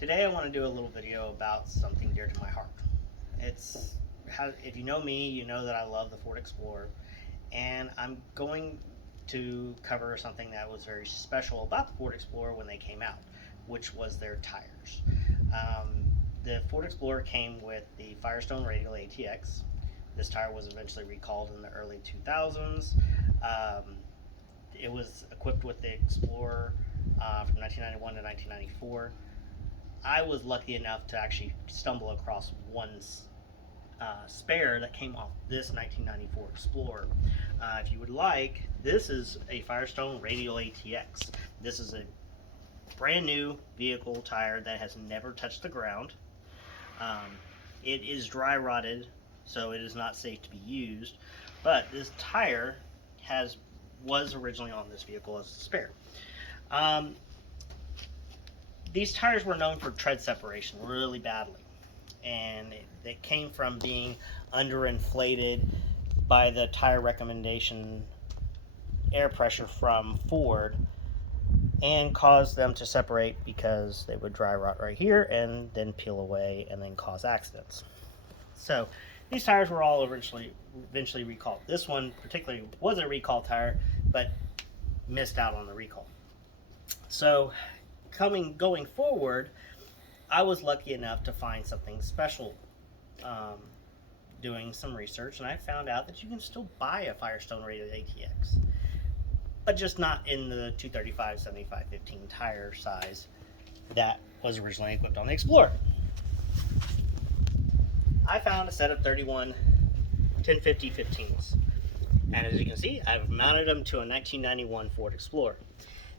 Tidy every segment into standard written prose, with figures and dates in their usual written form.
Today I want to do a little video about something dear to my heart. If you know me, you know that I love the Ford Explorer, and I'm going to cover something that was very special about the Ford Explorer when they came out, which was their tires. The Ford Explorer came with the Firestone Radial ATX. This tire was eventually recalled in the early 2000s. It was equipped with the Explorer from 1991 to 1994. I was lucky enough to actually stumble across one spare that came off this 1994 Explorer. If you would like, this is a Firestone Radial ATX. This is a brand new vehicle tire that has never touched the ground. It is dry rotted, so it is not safe to be used, but this tire was originally on this vehicle as a spare. These tires were known for tread separation really badly, and it came from being underinflated by the tire recommendation air pressure from Ford, and caused them to separate because they would dry rot right here and then peel away and then cause accidents. So these tires were all eventually recalled. This one particularly was a recall tire, but missed out on the recall. So going forward, I was lucky enough to find something special doing some research, and I found out that you can still buy a Firestone Radial ATX, but just not in the 235 7515 tire size that was originally equipped on the Explorer. I found a set of 31 1050 15s, and as you can see, I've mounted them to a 1991 Ford Explorer.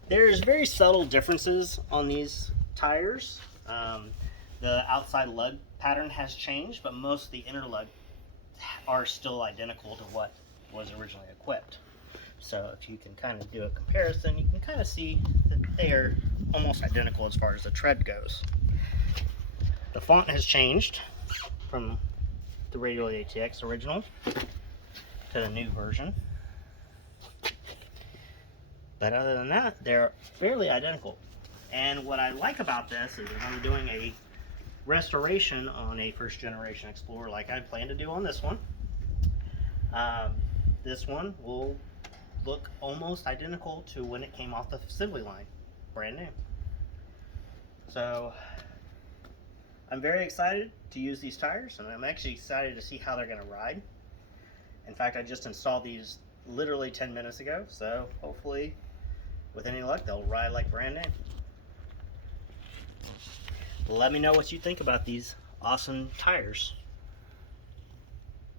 There's very subtle differences on these tires. The outside lug pattern has changed, but most of the inner lug are still identical to what was originally equipped. So if you can kind of do a comparison, you can kind of see that they are almost identical as far as the tread goes. The font has changed from the Radial ATX original to the new version. But other than that, they're fairly identical. And what I like about this is I'm doing a restoration on a first generation Explorer like I plan to do on this one. This one will look almost identical to when it came off the assembly line, brand new. So I'm very excited to use these tires, and I'm actually excited to see how they're going to ride. In fact, I just installed these literally 10 minutes ago, so hopefully with any luck they'll ride like brand new. Let me know what you think about these awesome tires.